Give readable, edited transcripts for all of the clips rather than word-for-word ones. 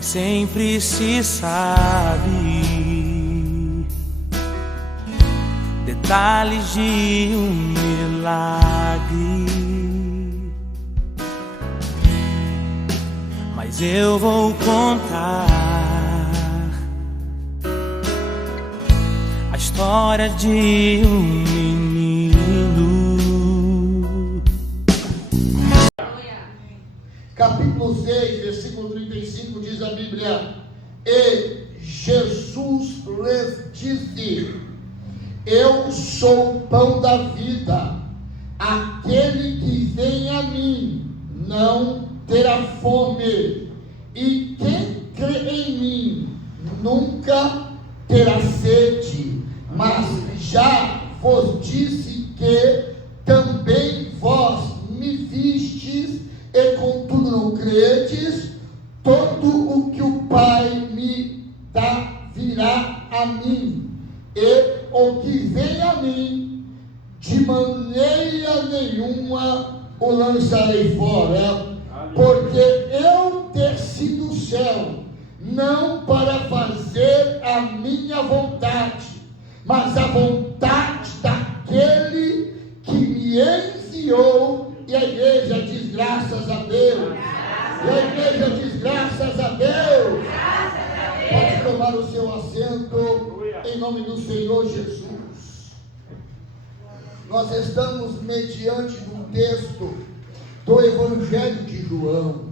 nem sempre se sabe detalhes de um milagre, mas eu vou contar a história de um menino. Capítulo 6, versículo 35 diz a Bíblia: e Jesus lhes disse: eu sou o pão da vida, aquele que vem a mim não terá fome, e quem crê em mim nunca terá sede. Mas já vos disse que também vós me vistes, e contudo não credes. Todo o que o Pai me dá virá a mim, e o que vem a mim, de maneira nenhuma o lançarei fora. Porque eu desci do céu, não para fazer a minha vontade, mas a vontade daquele que me enviou. E a igreja diz graças a Deus. E a igreja diz graças a Deus. Pode tomar o seu assento, em nome do Senhor Jesus. Nós estamos mediante um texto do Evangelho de João.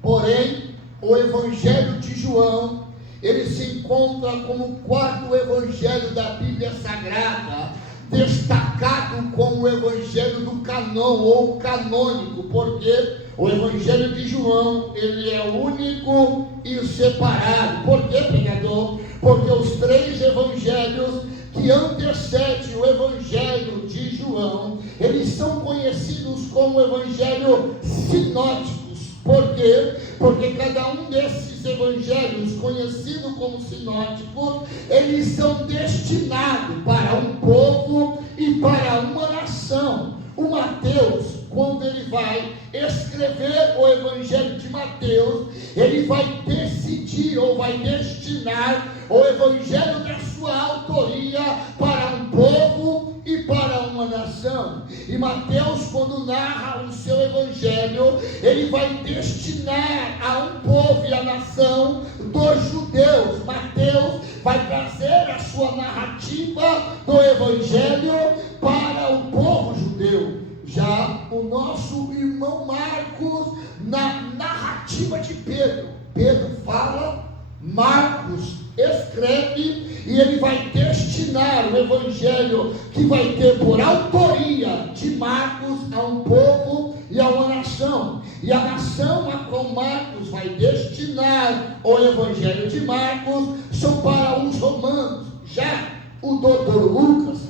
Porém, o Evangelho de João, ele se encontra como o quarto evangelho da Bíblia Sagrada, destacado como o Evangelho do canon ou canônico, porque o Evangelho de João, ele é único e separado. Por quê, pregador? Porque os três evangelhos que antecedem o Evangelho de João, eles são conhecidos como evangelhos sinóticos. Por quê? Porque cada um desses evangelhos, conhecidos como sinóticos, eles são destinados para um povo e para uma nação. O Mateus, quando ele vai escrever o Evangelho de Mateus, ele vai decidir ou vai destinar o Evangelho da sua autoria para um povo e para uma nação. E Mateus, quando narra o seu Evangelho, ele vai destinar a um povo e a nação dos judeus. Mateus vai trazer a sua narrativa do Evangelho para o povo judeu. Já o nosso irmão Marcos, na narrativa de Pedro, Pedro fala, Marcos escreve, e ele vai destinar o evangelho que vai ter por autoria de Marcos a um povo e a uma nação. E a nação a qual Marcos vai destinar o evangelho de Marcos são para os romanos. Já o doutor Lucas,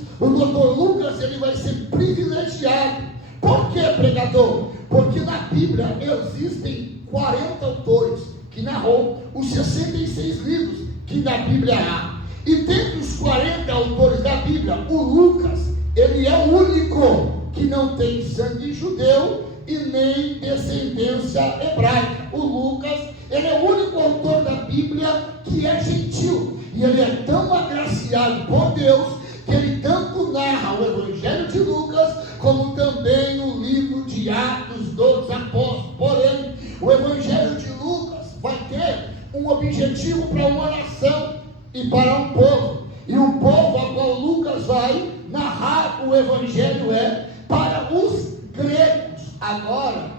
ele vai ser privilegiado. Por que, pregador? Porque na Bíblia existem 40 autores que narrou os 66 livros que na Bíblia há. E dentre os 40 autores da Bíblia, o Lucas, ele é o único que não tem sangue judeu e nem descendência hebraica. O Lucas, ele é o único autor da Bíblia que é gentil. E ele é tão agraciado por Deus que ele tanto narra o Evangelho de Lucas, como também o livro de Atos dos Apóstolos. Porém, o Evangelho de Lucas vai ter um objetivo para uma nação e para um povo. E o povo a qual Lucas vai narrar o Evangelho é para os gregos. Agora,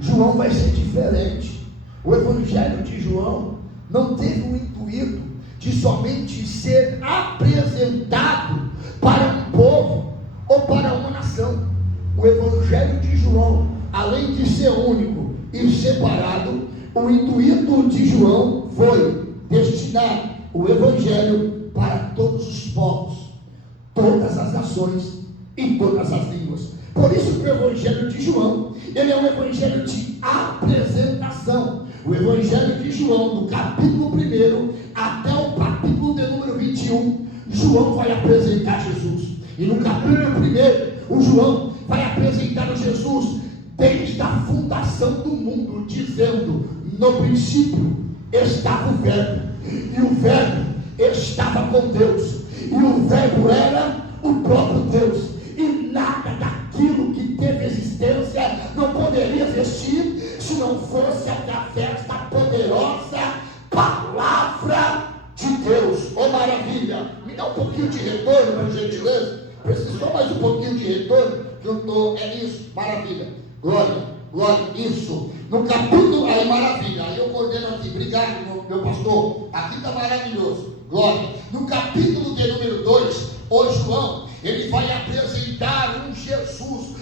João vai ser diferente. O Evangelho de João não teve o intuito de somente ser apresentado para um povo ou para uma nação. O Evangelho de João, além de ser único e separado, o intuito de João foi destinar o Evangelho para todos os povos, todas as nações e todas as línguas. Por isso que o Evangelho de João, ele é um Evangelho de apresentação. O Evangelho de João, do capítulo 1 até o capítulo de número 21, João vai apresentar Jesus. E no capítulo 1, o João vai apresentar Jesus desde a fundação do mundo, dizendo: No princípio estava o Verbo, e o Verbo estava com Deus, e o Verbo era o próprio Deus, e nada daquilo que teve existência não poderia existir se não fosse através da poderosa palavra de Deus. Oh, maravilha! Me dá um pouquinho de retorno, por gentileza. Preciso só mais um pouquinho de retorno, que eu estou, é isso, maravilha, glória, isso, no capítulo, aí maravilha, aí eu coordeno aqui, obrigado meu pastor, aqui está maravilhoso, glória, no capítulo de número 2, o João, ele vai apresentar um Jesus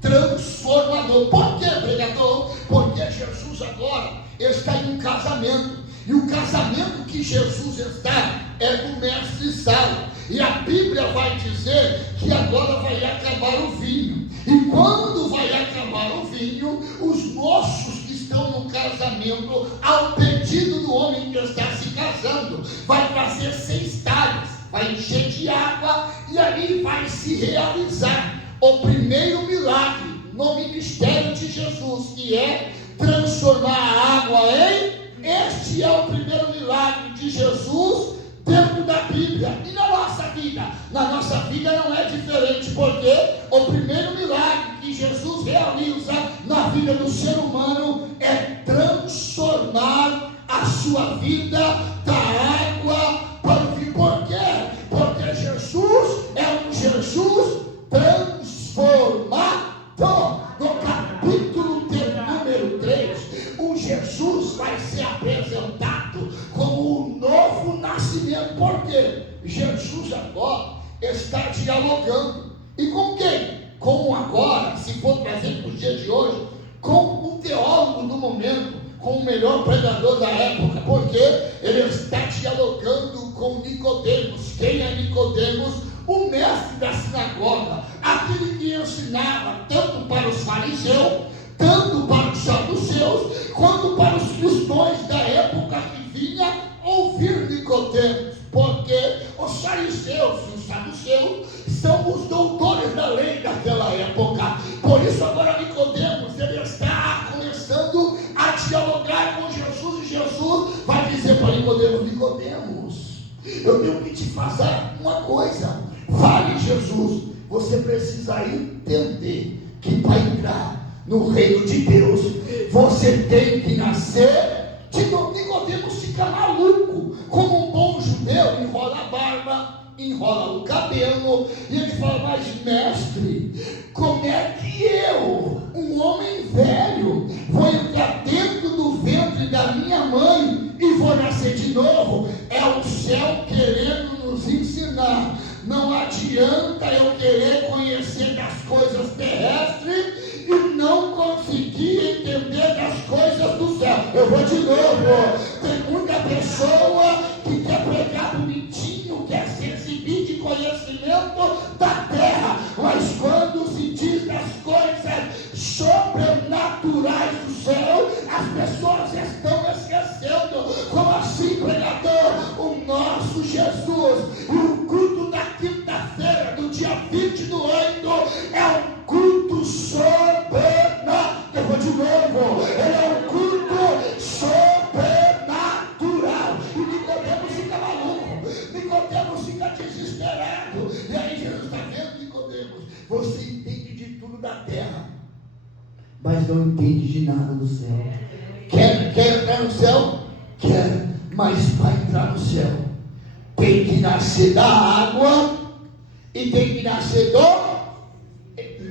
transformador. Por que, pregador? Porque Jesus agora está em um casamento, e o casamento que Jesus está é do mestre Sala, e a Bíblia vai dizer que agora vai acabar o vinho, e quando vai acabar o vinho, os moços que estão no casamento, ao pedido do homem que está se casando, vai trazer 6 talhas, vai encher de água, e ali vai se realizar o primeiro milagre no ministério de Jesus, que é transformar a água em... Este é o primeiro milagre de Jesus dentro da Bíblia. E na nossa vida? Na nossa vida não é diferente, porque o primeiro milagre que Jesus realiza na vida do ser humano é transformar a sua vida da água para o vinho. Por quê? Porque Jesus é um Jesus transformador. No capítulo de número 3, o Jesus vai ser apresentado como o novo nascimento. Por quê? Jesus agora está dialogando. E com quem? Com agora, se for trazer para os dias de hoje, com o teólogo do momento, com o melhor pregador da época, porque ele está dialogando com Nicodemos. Quem é Nicodemos? O mestre da sinagoga, aquele que ensinava tanto para os fariseus, tanto para os saduceus, quanto para os cristãos da época que vinha ouvir Nicodemos, porque os fariseus e os saduceus são os doutores da lei daquela época. Por isso agora Nicodemos, ele está começando a dialogar com Jesus, e Jesus vai dizer para Nicodemos: Nicodemos, eu tenho que te fazer uma coisa. Fale, Jesus, você precisa entender que para entrar no reino de Deus, você tem que nascer de novo. Nicodemos fica maluco, como um bom judeu, enrola a barba, enrola o cabelo, e ele fala: mas mestre, como é que eu, um homem velho, vou entrar dentro do ventre da minha mãe e vou nascer de novo? É o céu querendo nos ensinar. Não adianta eu querer conhecer das coisas terrestres e não conseguir entender das coisas do céu. Eu vou de novo. Tem muita pessoa que quer pregar bonitinho, quer se exibir de conhecimento da terra, mas quando se diz das coisas sobrenaturais do céu, as pessoas estão esquecendo. Como assim, pregador? O nosso Jesus, e o culto da quinta-feira do dia 20 do 8 é um culto sobrenatural. Eu vou de novo. Ele é um culto sobrenatural. E Nicodemos fica maluco, Nicodemos fica desesperado. E aí Jesus está vendo: Nicodemos, você entende de tudo da terra, mas não entende de nada do céu. Quer entrar no céu? Quer, mas para entrar no céu tem que nascer da água e tem que nascer do...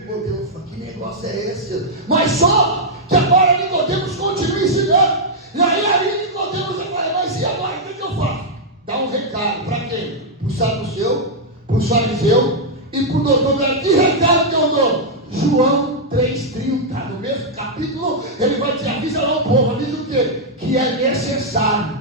Meu Deus, que negócio é esse? Mas só que agora Nicodemos continua ensinando. E aí Nicodemos vai falar: mas e agora, o que eu faço? Dá um recado para quem? Para o saduceu, para o fariseu e para o doutor da lei. Que recado que eu dou? João 3,30, no mesmo capítulo, ele vai dizer: avisa lá o povo, avisa o quê? Que é necessário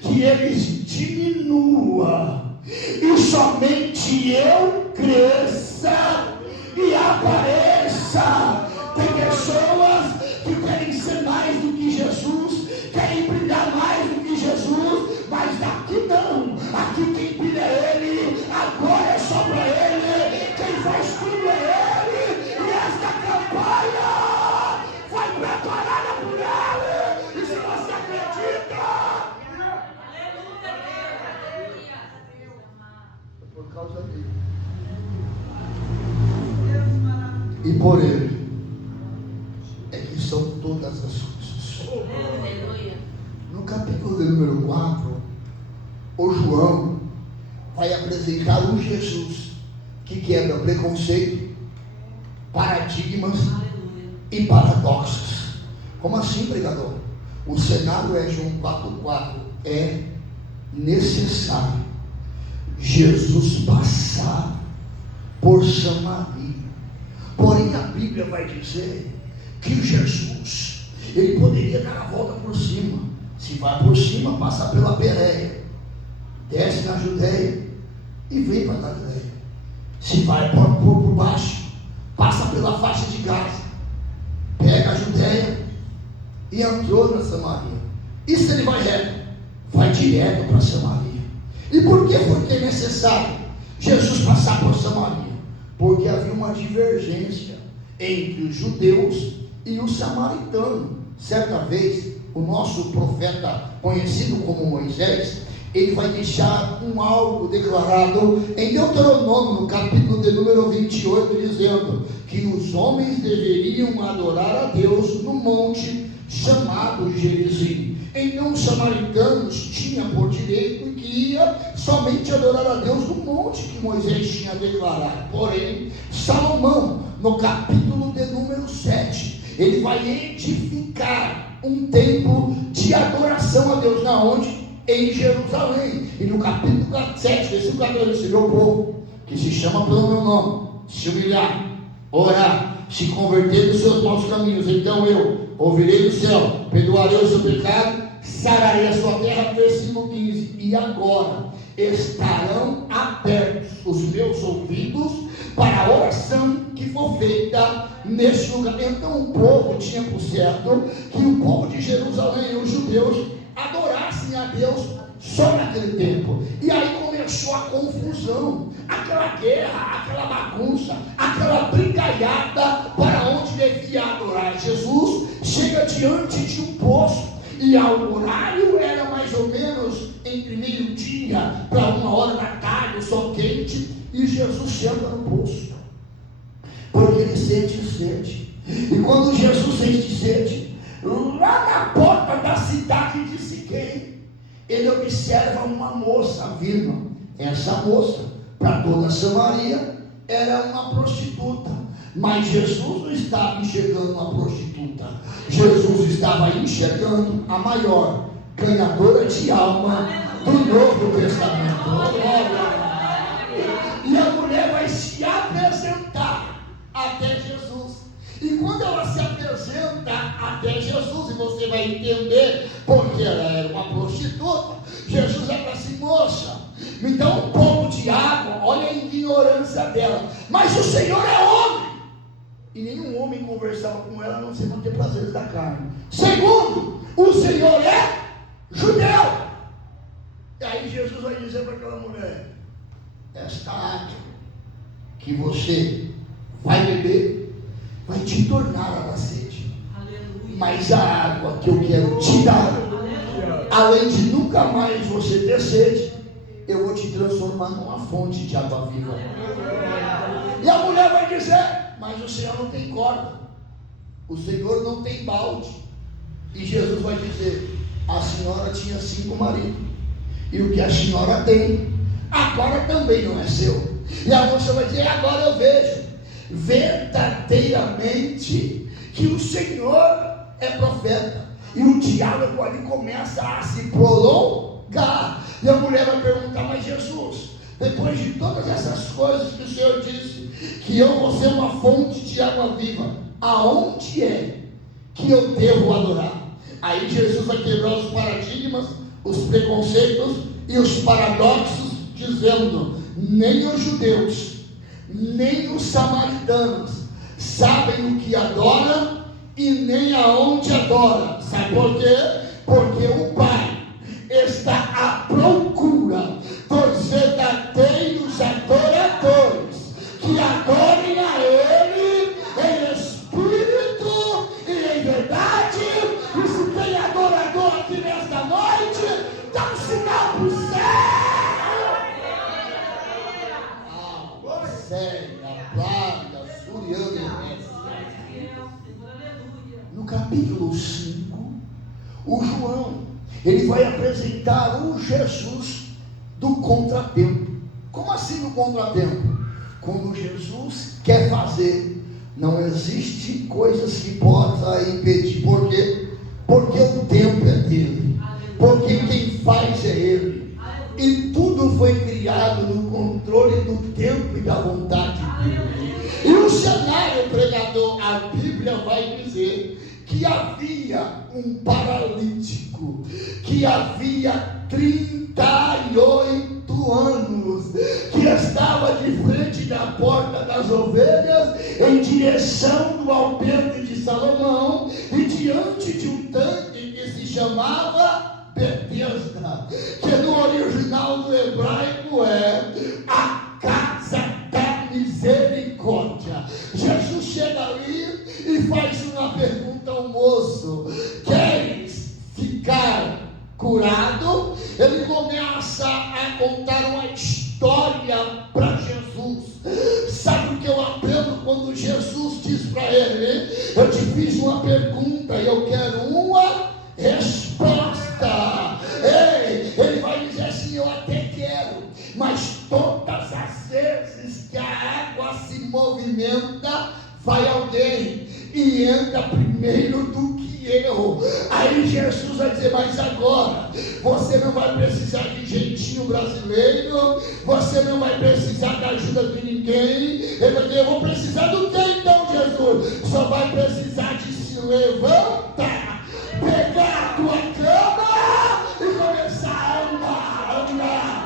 que eles diminua e somente eu cresça e apareça. Tem pessoas que querem ser mais do que Jesus, querem brilhar mais do que Jesus, mas aqui não. Aqui quem brilha é Ele, agora é só para Ele, quem faz tudo é Ele, e esta campanha foi preparada por Ele. e por Ele é que são todas as coisas. No capítulo de número 4, o João vai apresentar um Jesus que quebra preconceito, paradigmas e paradoxos. Como assim, pregador? O cenário é João 4,4. É necessário Jesus passar por Samaria. Porém, a Bíblia vai dizer que Jesus, ele poderia dar a volta por cima. Se vai por cima, passa pela Pérea, desce na Judéia e vem para a Galileia. Se vai por baixo, passa pela faixa de Gaza, pega a Judéia e entrou na Samaria. E se ele vai reto, vai direto para Samaria. E por que foi que é necessário Jesus passar por Samaria? Porque havia uma divergência entre os judeus e os samaritanos. Certa vez, o nosso profeta, conhecido como Moisés, ele vai deixar algo declarado em Deuteronômio, no capítulo de número 28, dizendo que os homens deveriam adorar a Deus no monte chamado Gerizim. Então os samaritanos tinham por direito que ia somente adorar a Deus no monte que Moisés tinha declarado. Porém, Salomão, no capítulo de número 7, ele vai edificar um templo de adoração a Deus. Na onde? Em Jerusalém. E no capítulo 7, versículo 14, se meu povo, que se chama pelo meu nome, se humilhar, orar, se converter dos seus maus caminhos, então eu ouvirei do céu, perdoarei o seu pecado, sararei a sua terra. Versículo 15. E agora estarão abertos os meus ouvidos para a oração que for feita neste lugar. Então o povo tinha por certo que o povo de Jerusalém, os judeus, adorassem a Deus só naquele tempo. E aí começou a confusão, aquela guerra, aquela bagunça, aquela brigaiada para onde devia adorar. Jesus chega diante de um poço, e o horário era mais ou menos entre meio-dia para 1h da tarde, o sol quente, e Jesus chega no poço, porque ele sente sede. E quando Jesus sente sede, lá na porta da cidade de Siquém, ele observa uma moça vindo. Essa moça, para toda Samaria, era uma prostituta. Mas Jesus não estava enxergando uma prostituta. Jesus estava enxergando a maior ganhadora de alma do Novo Testamento. E a mulher vai se apresentar até Jesus. E quando ela se apresenta até Jesus, e você vai entender porque ela era uma prostituta, Jesus é para assim: moça, me dá um pouco de água. Olha a ignorância dela. Mas o Senhor é homem, e nenhum homem conversava com ela, a não ser para ter prazeres da carne. Segundo, o Senhor é judeu. E aí Jesus vai dizer para aquela mulher: esta água que você vai beber vai te tornar a sede. Aleluia. Mas a água que eu quero te dar, além de nunca mais você ter sede, eu vou te transformar numa fonte de água viva. E a mulher vai dizer: mas o Senhor não tem corda, o Senhor não tem balde. E Jesus vai dizer: a senhora tinha 5 maridos, e o que a senhora tem agora também não é seu. E a moça vai dizer: agora eu vejo verdadeiramente que o Senhor é profeta. E o diálogo ali começa a se prolongar. E a mulher vai perguntar: mas Jesus, depois de todas essas coisas que o Senhor disse, que eu vou ser uma fonte de água viva, aonde é que eu devo adorar? Aí Jesus vai quebrar os paradigmas, os preconceitos e os paradoxos, dizendo: nem os judeus, nem os samaritanos sabem o que adora e nem aonde adora. Sabe por quê? Porque o Pai está à procura dos verdadeiros adoradores que adorem a Ele em espírito e em verdade. E se tem adorador aqui nesta noite, dá um sinal para o céu. Séria, plaga, suriana. No capítulo 5, o João, ele vai apresentar o Jesus do contratempo. Como assim no contratempo? Quando Jesus quer fazer, não existe coisas que possa impedir. Por quê? Porque o tempo é dele. Porque quem faz é ele. E tudo foi criado no controle do tempo e da vontade dele. E o cenário, pregador, a Bíblia vai dizer que havia um paralítico, que havia 38 anos, que estava de frente da porta das ovelhas, em direção do alpendre de Salomão, e diante de um tanque que se chamava Betesda, que no original do hebraico é a casa da misericórdia. Jesus chega ali e faz uma pergunta ao moço: queres ficar curado? Ele começa a contar uma história para Jesus. Sabe o que eu aprendo quando Jesus diz para ele: eu te fiz uma pergunta e eu quero uma resposta. Ei, ele vai dizer assim: eu até quero, mas todas as vezes que a água se movimenta, vai alguém e entra primeiro do que eu. Aí Jesus vai dizer: mas agora você não vai precisar de jeitinho brasileiro, você não vai precisar da ajuda de ninguém. Ele vai dizer: eu vou precisar do que então, Jesus? Só vai precisar de se levantar, pegar a tua cama e começar a andar.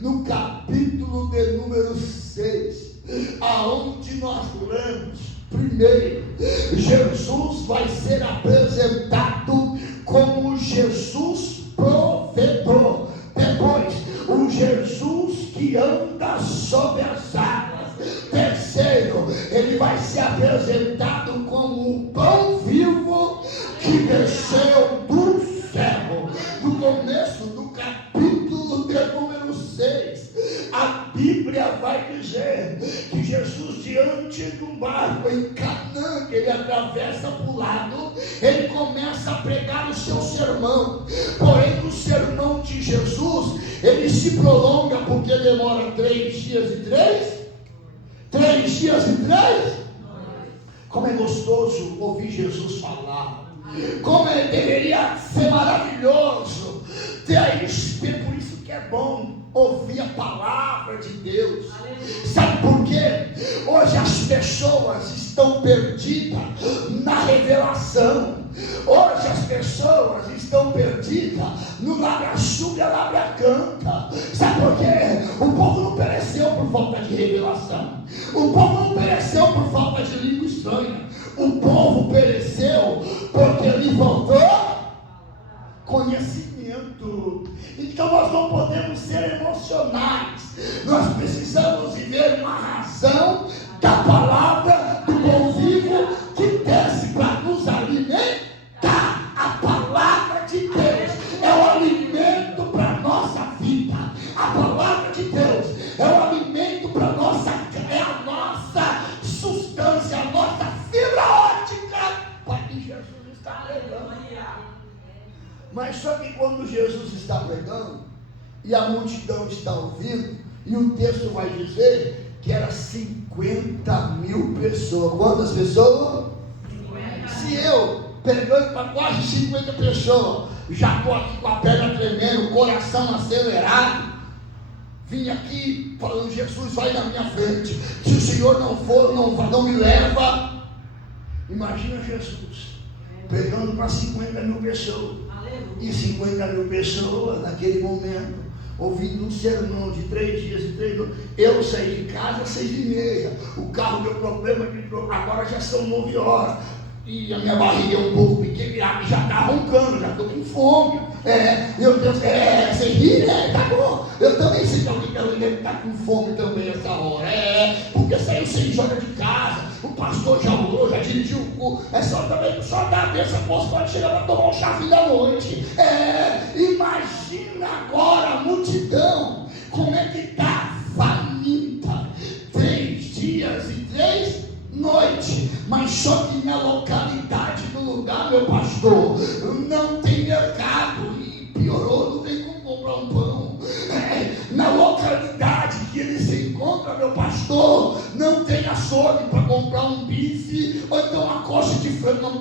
No capítulo de número 6, aonde nós lemos, primeiro, Jesus vai ser apresentado como Jesus provedor. Depois, o Jesus que anda sobre as águas. Terceiro, ele vai ser apresentado como o pão vivo que desceu do céu. No começo do capítulo de número 6, a Bíblia vai dizer que Jesus, diante de um barco em Canaã, que ele atravessa para o lado, ele começa a pregar o seu sermão. Porém, o sermão de Jesus, ele se prolonga porque demora 3 dias e 3 dias e 3. Como é gostoso ouvir Jesus falar. Como ele deveria ser maravilhoso. Por isso que é bom ouvir a palavra de Deus. Sabe por quê? Hoje as pessoas estão perdidas na revelação. Hoje as pessoas estão perdidas no labra-chuva e labra-canta. Sabe por quê? O povo não pereceu por falta de revelação. O povo não pereceu por falta de língua estranha. O povo pereceu porque lhe faltou conhecimento. Então nós não podemos ser emocionais. Nós precisamos viver uma razão da palavra do bom vivo que desce para nos alimentar. A palavra de Deus é o alimento para a nossa vida. A palavra de Deus é o alimento para a nossa, é a nossa substância, a nossa fibra óptica. Para que Jesus está pregando. Mas só que quando Jesus está pregando e a multidão está ouvindo, e o texto vai dizer que era 50 mil pessoas. Quantas pessoas? 50. Se eu pregando para quase 50 pessoas, já estou aqui com a perna tremendo, o coração acelerado, vim aqui falando: Jesus, vai na minha frente. Se o Senhor não for, não me leva. Imagina Jesus pregando para 50 mil pessoas. E 50 mil pessoas naquele momento ouvindo um sermão de 3 dias e 3 noites. Eu saí de casa às 6h30. O carro deu problema, agora já são 9 horas. E a minha barriga é um pouco pequena, já está roncando, já estou com fome. Meu Deus, você ri, né? Tá bom. Eu também sei que alguém deve estar com fome também essa hora. Porque saiu 6 horas de casa, o pastor já orou, já dirigiu o culto. Só também, só dá a bênção, o apóstolo pode chegar para tomar um chazinho da noite. Imagina agora a multidão, como é que está faminta. 3 dias Mas só que na localidade do lugar, meu pastor, não tem mercado. E piorou, não tem como comprar um pão. Na localidade que ele se encontra, meu pastor, não tem açougue para comprar um bife, ou então uma coxa de frango. Não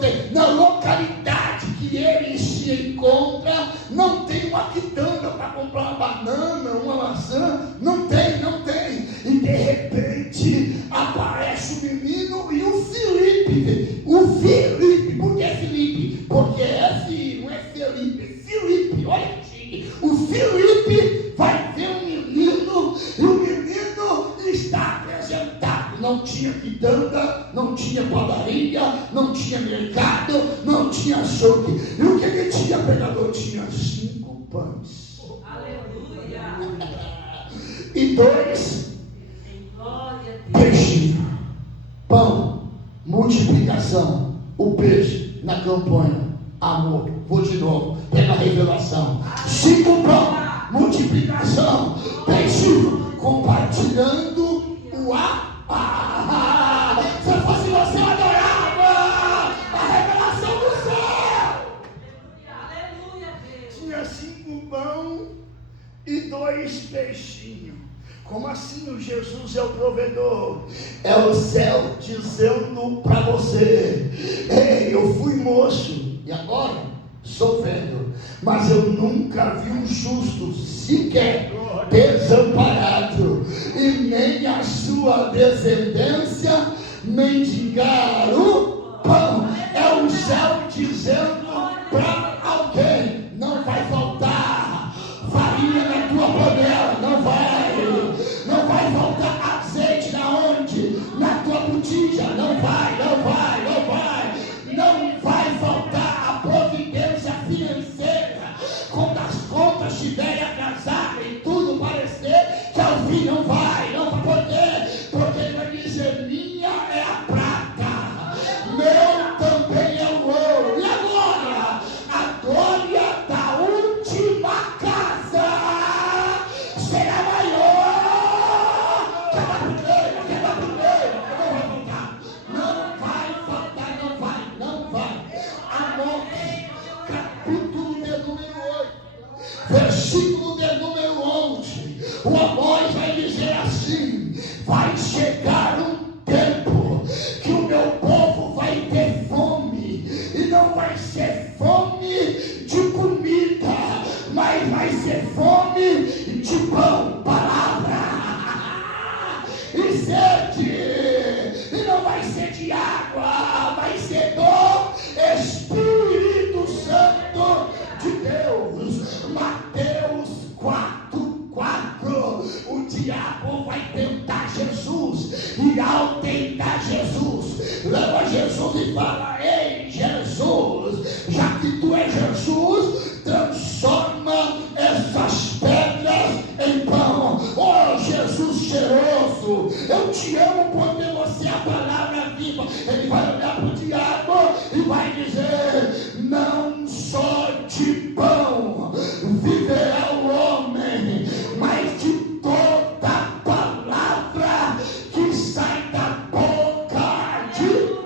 tem. Na localidade que ele se encontra, não tem uma quitanda para comprar uma banana, uma maçã. Não tem. E de repente aparece o menino e o Felipe. Por que Felipe? Porque não é Felipe, olha aqui. O Felipe vai ver um menino, e o menino está apresentado. Não tinha quitanda, não tinha padaria, não tinha mercado, não tinha açougue. E o que ele tinha, pregador? Tinha 5 pães. Aleluia! E 2 peixinhos. Pão, multiplicação. O peixe na campanha, amor. Vou de novo, pega a revelação. 5 pão, multiplicação. Peixinho, compartilhando o Se fosse você, eu adorava a revelação do céu. Aleluia. Tinha 5 pão e 2 peixinhos. Como assim o Jesus é o provedor? É o céu dizendo para você: ei, eu fui moço e agora sou velho, mas eu nunca vi um justo sequer desamparado, e nem a sua descendência mendigar o pão. É o céu dizendo para alguém: não vai faltar farinha na tua panela, não vai faltar azeite na onde? Na tua botija, não vai faltar a providência financeira. Quando as contas estiverem atrasadas e tudo parecer que ao fim não vai. Por quê? Porque ele vai dizer: minha é a prata, meu também é o ouro. E agora, a glória da última casa será maior. Versículo de número 11, o Amós vai dizer assim: vai chegar um tempo que o meu povo vai ter fome, e não vai ser fome de comida, mas vai ser fome de pão, palavra, e sede, e não vai ser de água, vai ser do Espírito Santo de Deus. Mateus 4:4. O diabo vai tentar Jesus, e ao tentar Jesus, leva Jesus e fala: ei, Jesus, já que tu és Jesus, transforma essas pedras em pão. Oh, Jesus cheiroso, eu te amo porque você é a palavra viva. Ele vai olhar para o diabo e vai dizer: não só de pão viverá o homem, mas de toda palavra que sai da boca de Deus.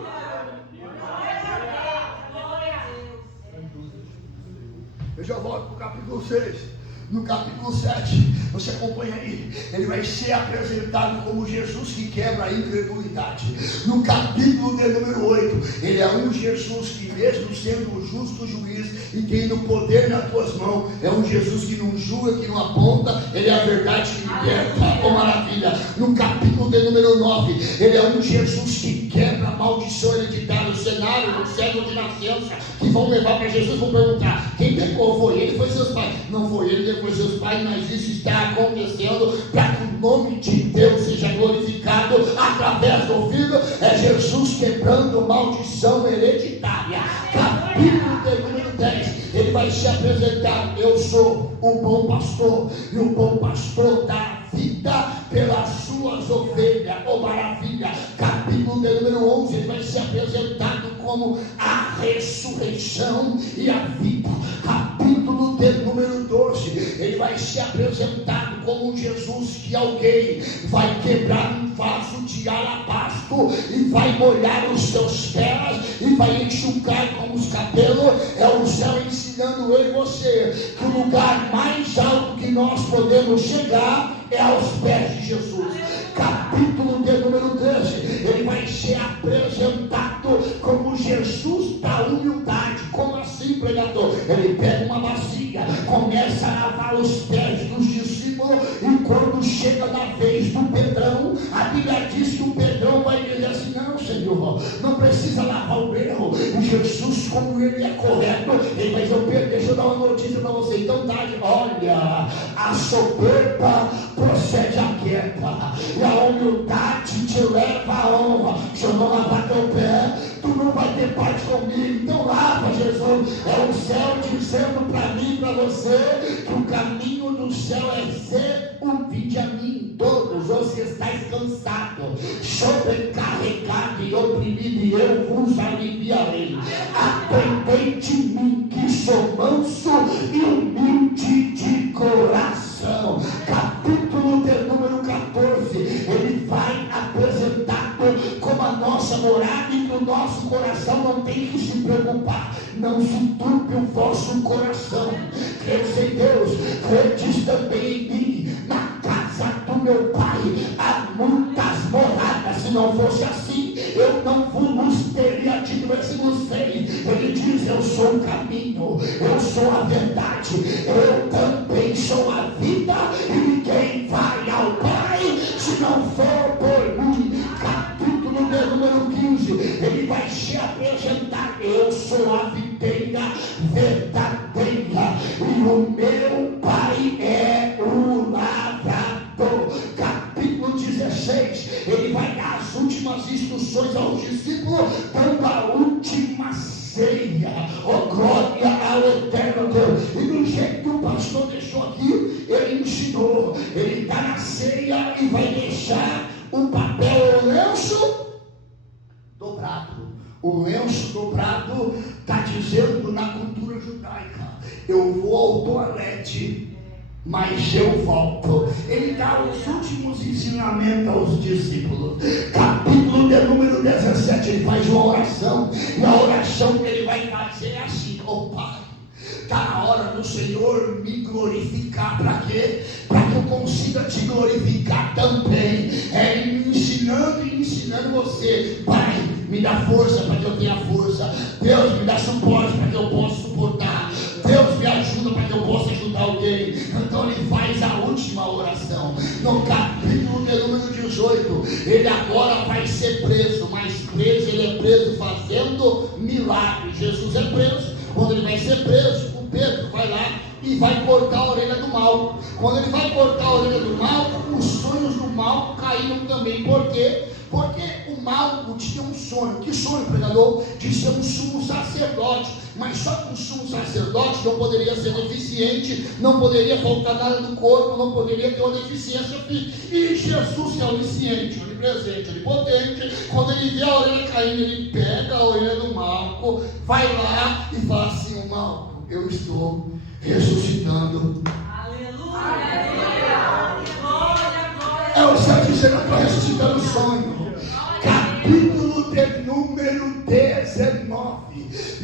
Eu já volto para o capítulo 6. No capítulo 7, você acompanha aí, ele vai ser apresentado como Jesus que quebra a incredulidade. No capítulo de número 8, ele é um Jesus que, mesmo sendo o justo juiz e tendo poder nas tuas mãos, é um Jesus que não julga, que não aponta, ele é a verdade que liberta. Oh, maravilha! No capítulo de número 9, ele é um Jesus que quebra a maldição hereditária. O cenário do cego de nascença, que vão levar para Jesus, vão perguntar: quem pecou? Foi ele, foi seus pais? Não foi ele, foi seus pais, mas isso está acontecendo para que o nome de Deus seja glorificado através do Filho. É Jesus quebrando maldição hereditária. Capítulo de número 10, ele vai se apresentar: eu sou o bom pastor, e o bom pastor dá vida pelas suas ovelhas. Oh, maravilha! Capítulo de número 11, ele vai ser apresentado como a ressurreição e a vida. Capítulo de número 12, ele vai ser apresentado como com Jesus que alguém vai quebrar um vaso de alabastro e vai molhar os teus pés e vai enxugar com os cabelos. É o céu ensinando eu e você que o lugar mais alto que nós podemos chegar é aos pés de Jesus. Capítulo de número 13, ele vai ser apresentado como Jesus da humildade. Como assim, pregador? Ele pega uma bacia, começa a lavar os pés dos discípulos, e quando chega na vez do Pedrão, a Bíblia diz que o Pedrão vai dizer assim: não, Senhor, não precisa lavar o meu. E Jesus, como ele é correto, ele vai dizer: Pedro, deixa eu dar uma notícia para você. Então tá, olha, a soberba procede à queda, e a humildade te leva à honra. Se eu não lavar teu pé, tu não vai ter parte comigo. Então lava, Jesus. É o céu dizendo para mim e para você que o caminho do céu é ser um vinde a mim todos os estáis cansados, sobrecarregado e oprimido, e eu vos aliviarei. Aprendei de mim, que sou manso e humilde de coração. Capítulo de número 14, ele vai apresentado como a nossa morada, e que o nosso coração não tem que se preocupar. Não se turbe o vosso coração. Credes em Deus, credes também em mim. Na casa do meu Pai há muitas moradas. Se não fosse assim, eu não vos teria dito. Versículo 6, ele diz: eu sou o caminho, eu sou a verdade, eu também sou a vida, e ninguém vai ao Pai se não for por mim. Capítulo de número 15, ele vai se apresentar: eu sou a videira verdadeira, e o meu Pai é o lavrador. Capítulo 16, ele vai dar as últimas instruções aos discípulos, dando a última ceia. Oh, glória ao eterno Deus. E do jeito que o pastor deixou aqui, ele ensinou. Ele está na ceia e vai deixar o papel, o lenço dobrado. O lenço dobrado está dizendo na cultura judaica: eu vou ao toalete, mas eu volto. Ele dá os últimos ensinamentos aos discípulos. Capítulo de número 17, ele faz uma oração, e a oração que ele vai fazer é assim: oh Pai, está na hora do Senhor me glorificar. Para quê? Para que eu consiga te glorificar também. É me ensinando e ensinando você. Pai, me dá força para que eu tenha força. Deus, me dá suporte para que eu possa suportar. Deus, me ajuda para que eu possa ajudar alguém. Então ele faz a última oração. No capítulo de número 18, ele agora vai ser preso, mas preso, ele é preso fazendo milagres. Jesus é preso. Quando ele vai ser preso, o Pedro vai lá e vai cortar a orelha do mal. Quando ele vai cortar a orelha do mal, os sonhos do mal caíram também. Por quê? Porque o mal tinha um sonho. Que sonho, pregador? De ser um sumo sacerdote. Mas só que um sumo sacerdote não poderia ser deficiente, não poderia faltar nada do corpo, não poderia ter uma deficiência física. E Jesus, que é onisciente, onipresente, onipotente, quando ele vê a orelha caindo, ele pega a orelha do Malco, vai lá e fala assim: o Malco, eu estou ressuscitando. É o céu dizendo: eu estou ressuscitando o sonho. Capítulo de número 19.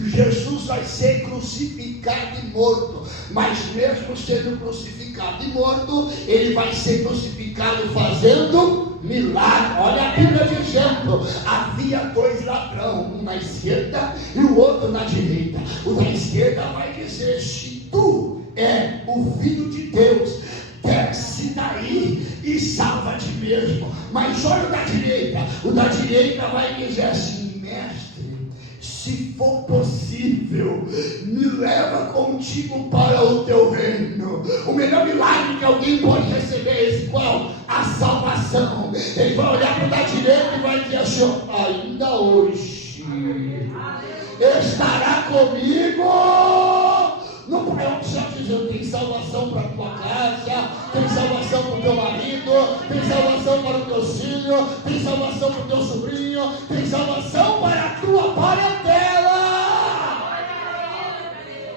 Jesus vai ser crucificado e morto. Mas mesmo sendo crucificado e morto, ele vai ser crucificado fazendo milagre. Olha a Bíblia dizendo: havia dois ladrões, um na esquerda e o outro na direita. O da esquerda vai dizer: se tu é o Filho de Deus, desce daí e salva-te mesmo. Mas olha o da direita vai dizer assim: mestre, se for possível, me leva contigo para o teu reino. O melhor milagre que alguém pode receber é esse: qual? A salvação. Ele vai olhar para o da direita e vai dizer assim: ainda hoje estará comigo no Pai do céu, dizendo: tem salvação para a tua casa, tem salvação para o teu marido, tem salvação para o teu filho, tem salvação para o teu sobrinho, tem salvação para a tua parentela.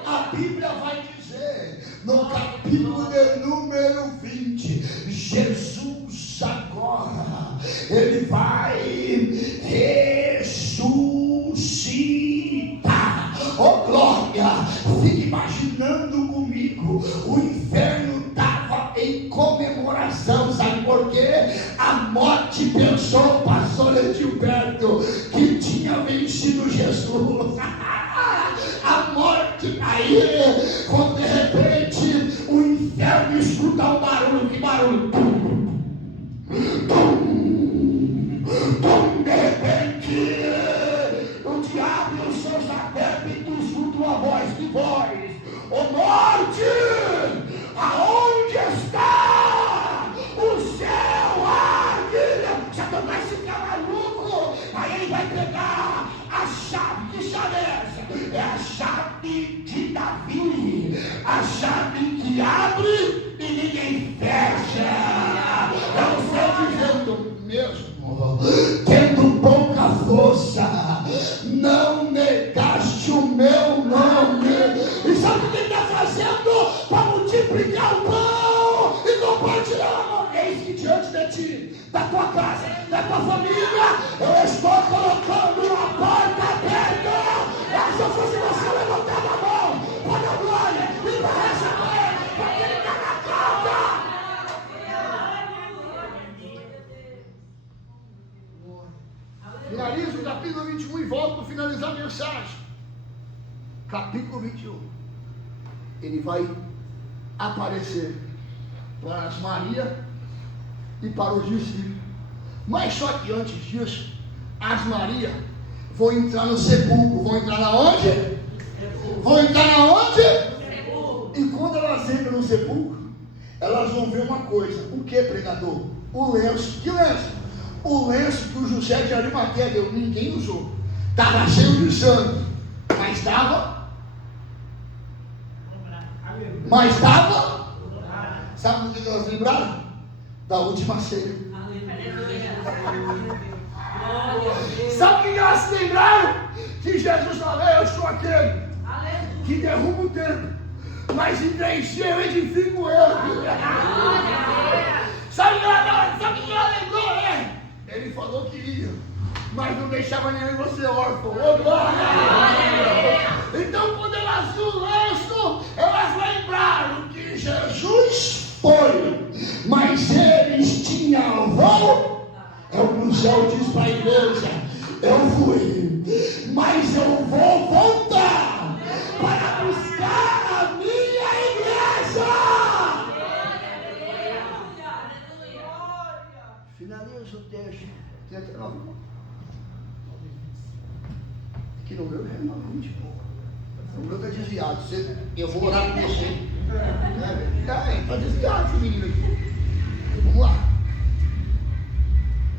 A Bíblia vai dizer, no capítulo de número 20, Ele vai ressuscitar. Oh glória! Fique imaginando comigo, o inferno estava em comemoração, sabe por quê? A morte pensou, pastor Edilberto, que tinha vencido Jesus. A morte, aí, quando de repente o inferno escuta um barulho, que barulho? De repente, o diabo e os seus adeptos escutam uma voz, que voz? Ô morte, aonde está o seu arco? Satanás fica maluco, aí ele vai pegar a chave. Que chave é essa? É a chave de Davi, a chave que abre e ninguém fecha. Eu estou dizendo mesmo, tendo pouca força, não negaste o meu nome. E sabe o que ele está fazendo? Para multiplicar o pão e compartilhar. Eis que diante de ti, da tua casa, da tua família, eu estou colocando uma porta aberta. Se eu fosse você, levantava a mão, pode a glória e para receber, porque ele está na casa. Finalizo o capítulo 21 e volto para finalizar a mensagem. Capítulo 21. Ele vai aparecer para as Maria e para os discípulos. Mas só que antes disso, as Maria vão entrar no sepulcro. Vão entrar na onde? Vão entrar na onde? E quando elas entram no sepulcro, elas vão ver uma coisa. O que, pregador? O lenço. Que lenço? O lenço que o José de Arimateia deu. Ninguém usou. Estava cheio de sangue. Mas estava. Sabe do que elas lembraram? Da última ceia. Sabe o que elas se lembraram? Que Jesus falou: eu sou aquele que derruba o templo, mas em 3 dias eu edifico ele. Sabe o que ela lembrou? Ele falou que ia, mas não deixava nem você órfão. Oh, glória! Então, quando elas viram o lenço, elas lembraram que Jesus foi, mas eles tinham voo. É o que o céu diz para a igreja: eu fui, mas eu vou voltar para buscar a minha igreja. Finaliza o texto 39. Aqui no meu é 9:20 e pouco. O meu está desviado. Eu vou orar com você. Está desviado esse menino aqui. Vamos lá.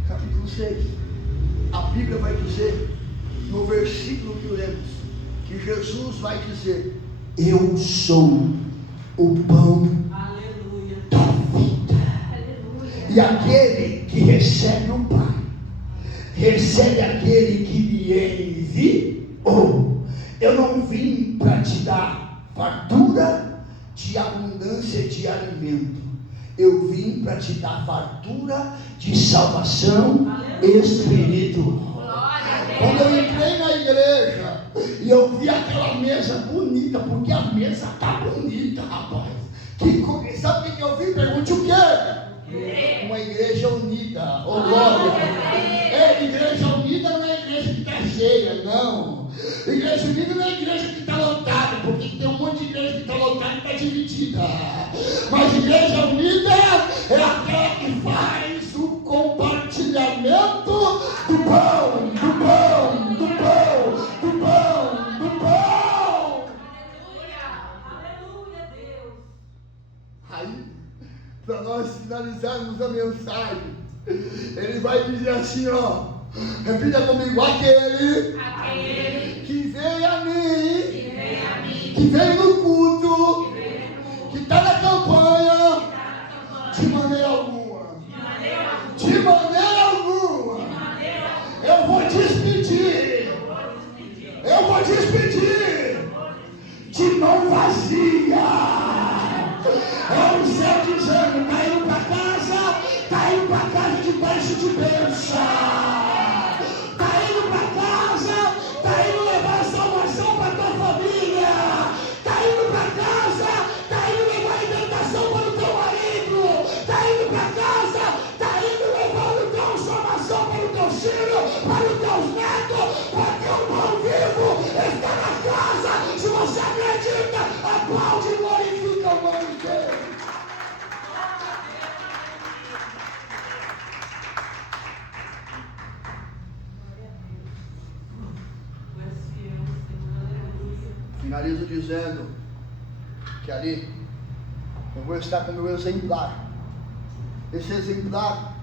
Capítulo 6. A Bíblia vai dizer, no versículo que lemos, que Jesus vai dizer: eu sou o pão da vida. E aquele que recebe o Pai, recebe aquele que me enviou. Eu não vim para te dar fartura de abundância de alimento. Eu vim para te dar fartura de salvação espiritual. Quando eu entrei na igreja e eu vi aquela mesa bonita, porque a mesa está bonita, rapaz. Sabe o que eu vi? Pergunte o quê? Uma igreja unida. Oh, glória! Igreja unida não é igreja que está cheia, não. Igreja unida não é igreja que está lotada, porque tem um monte de igreja que está lotada e está dividida. Mas igreja unida é aquela que faz o compartilhamento do pão, do pão, do pão, do pão, do pão. Aleluia, Deus. Aí, para nós finalizarmos a mensagem, ele vai dizer assim, ó. Repita comigo: aquele que veio a mim, que veio no culto, que está na campanha, de maneira alguma, eu vou despedir de mão vazia. É o céu dizendo: está indo para casa debaixo de bênção. Está indo para casa, está indo levar salvação para a tua família. Está indo para casa, está indo levar libertação para o teu marido. Está indo para casa, está indo levando transformação para o teu filho, para os teus netos, porque o pão vivo está na casa. Se você acredita, aplaude e glorifica o nome de Deus. Finalizo dizendo que ali eu vou estar com o meu exemplar. Esse exemplar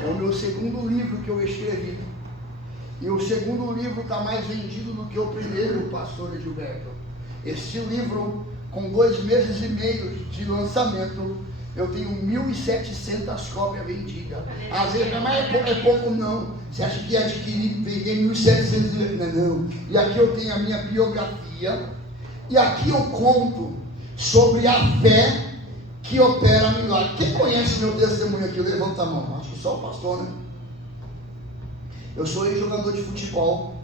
é o meu segundo livro que eu escrevi. E o segundo livro está mais vendido do que o primeiro, pastor Gilberto. Este livro, com 2 meses e meio de lançamento, eu tenho 1.700 cópias vendidas. Às vezes, mas é pouco não. Você acha que adquirir, vender 1.700? Não. E aqui eu tenho a minha biografia. E aqui eu conto sobre a fé que opera milagre. Quem conhece meu testemunho aqui? Levanta a mão. Acho que só o pastor, né? Eu sou ex-jogador de futebol.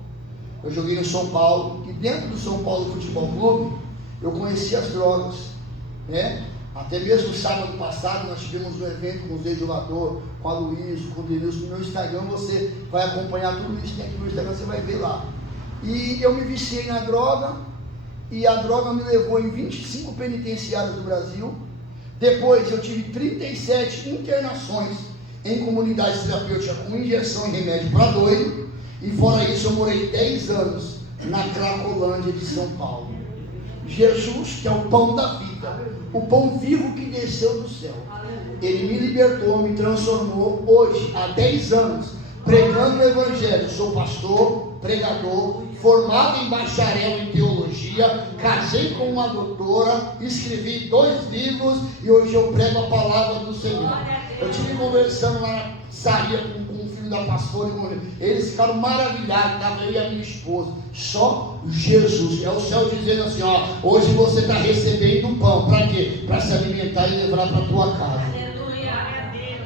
Eu joguei no São Paulo. E dentro do São Paulo Futebol Clube, eu conheci as drogas, né? Até mesmo sábado passado nós tivemos um evento com os ex-jogadores, com a Luiz, com o Denilson. No meu Instagram você vai acompanhar tudo isso. Tem aqui no Instagram, você vai ver lá. E eu me viciei na droga. E a droga me levou em 25 penitenciários do Brasil. Depois eu tive 37 internações em comunidades terapêuticas com injeção e remédio para doido. E fora isso eu morei 10 anos na Cracolândia de São Paulo. Jesus, que é o pão da vida, o pão vivo que desceu do céu, ele me libertou, me transformou. Hoje, há 10 anos, pregando o evangelho. Sou pastor, pregador, formado em bacharel em teologia, casei com uma doutora, escrevi 2 livros e hoje eu prego a palavra do Senhor. Eu estive conversando lá na Saria com o filho da pastora, eles ficaram maravilhados, estava eu e a minha esposa. Só Jesus, é o céu dizendo assim, ó, hoje você está recebendo pão, para quê? Para se alimentar e levar para a tua casa.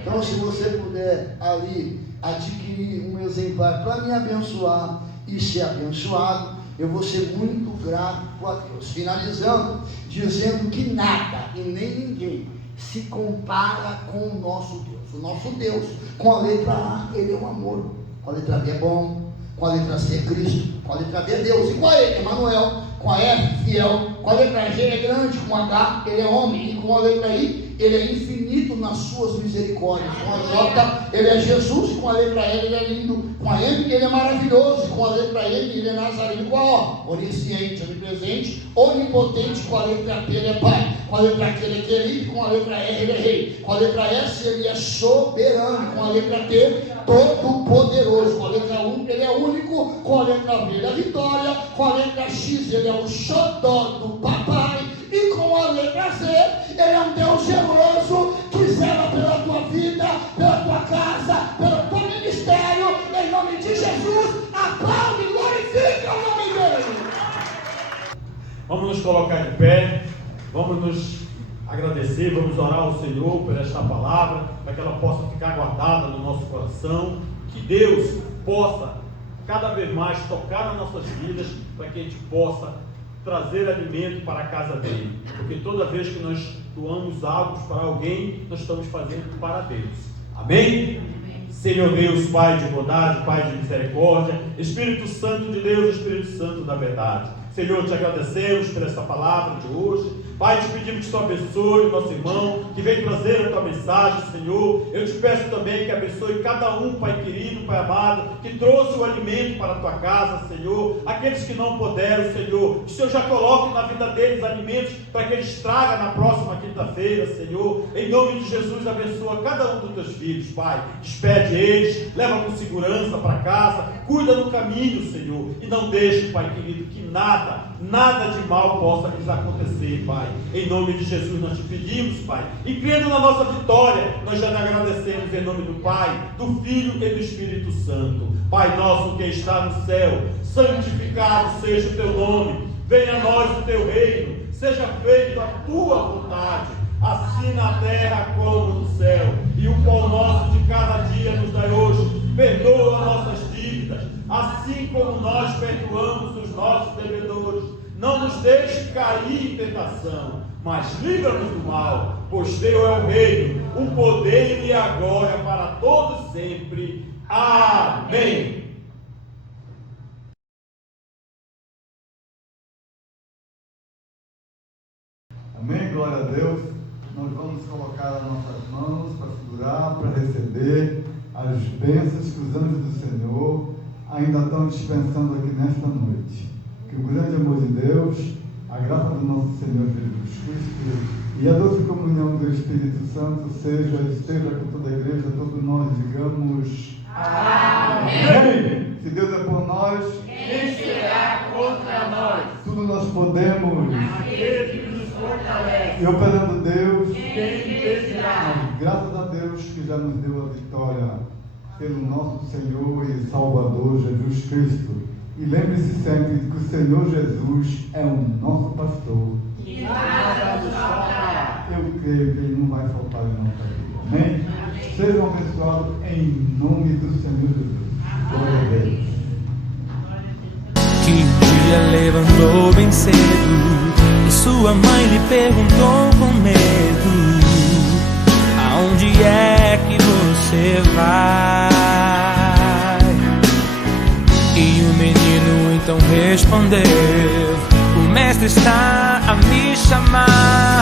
Então se você puder ali adquirir um exemplar para me abençoar e ser abençoado, eu vou ser muito grato a Deus. Finalizando, dizendo que nada e nem ninguém se compara com o nosso Deus. O nosso Deus, com a letra A, ele é o amor, com a letra B é bom, com a letra C é Cristo, com a letra D é Deus, e com a E, Emmanuel, com a F, fiel, com a letra G é grande, com a H ele é homem, e com a letra I ele é infinito nas suas misericórdias, com a J ele é Jesus, com a letra L ele é lindo, com a M ele é maravilhoso, com a letra M ele é Nazareno, com a O, onisciente, onipresente, onipotente, com a letra P ele é Pai, com a letra Q ele é querido, com a letra R ele é Rei, com a letra S ele é soberano, com a letra T todo poderoso, com a letra U ele é único, com a letra V ele é vitória, com a letra X ele é o xodó do papai, e com a letra Z ele é um Deus generoso que zela pela tua vida, pela tua casa, pelo teu ministério. Em nome de Jesus, aplaude e glorifica o nome dele. Vamos nos colocar de pé, vamos nos agradecer, vamos orar ao Senhor por esta palavra, para que ela possa ficar guardada no nosso coração, que Deus possa cada vez mais tocar nas nossas vidas, para que a gente possa trazer alimento para a casa dele, porque toda vez que nós doamos algo para alguém, nós estamos fazendo para Deus. Amém? Senhor Deus, Pai de bondade, Pai de misericórdia, Espírito Santo de Deus, Espírito Santo da verdade, Senhor, te agradecemos por essa palavra de hoje. Pai, te pedimos que tu abençoe o nosso irmão que veio trazer a tua mensagem, Senhor. Eu te peço também que abençoe cada um, Pai querido, Pai amado, que trouxe o alimento para a tua casa, Senhor. Aqueles que não puderam, Senhor, que o Senhor já coloque na vida deles alimentos para que eles tragam na próxima quinta-feira, Senhor. Em nome de Jesus, abençoa cada um dos teus filhos, Pai. Despede eles, leva com segurança para casa, cuida no caminho, Senhor. E não deixe, Pai querido, que nada de mal possa lhes acontecer, Pai. Em nome de Jesus nós te pedimos, Pai, e crendo na nossa vitória, nós já te agradecemos em nome do Pai, do Filho e do Espírito Santo. Pai nosso que está no céu, santificado seja o teu nome, venha a nós o teu reino, seja feita a tua vontade, assim na terra como no céu. E o pão nosso de cada dia nos dai hoje, cair em tentação, mas livra-nos do mal, pois teu é o reino, o poder e a glória para todos sempre. Amém. Amém, glória a Deus. Nós vamos colocar as nossas mãos para segurar, para receber as bênçãos que os anjos do Senhor ainda estão dispensando aqui nesta noite. Que o grande amor de Deus, a graça do nosso Senhor Jesus Cristo e a doce comunhão do Espírito Santo esteja com toda a igreja, todos nós digamos amém. Amém. Se Deus é por nós, Quem será contra nós? tudo nós podemos. Aquele que nos fortalece. E operando Deus, Quem impedirá? mas graças a Deus que já nos deu a vitória pelo nosso Senhor e Salvador Jesus Cristo. E lembre-se sempre que o Senhor Jesus é o nosso pastor. E nada nos faltará. Eu creio que Ele não vai faltar em nossa vida. Amém? Sejam abençoados em nome do Senhor Jesus. Glória a Deus. Que um dia levantou bem cedo e sua mãe lhe perguntou com medo: aonde é que você vai? E o menino então respondeu: o mestre está a me chamar.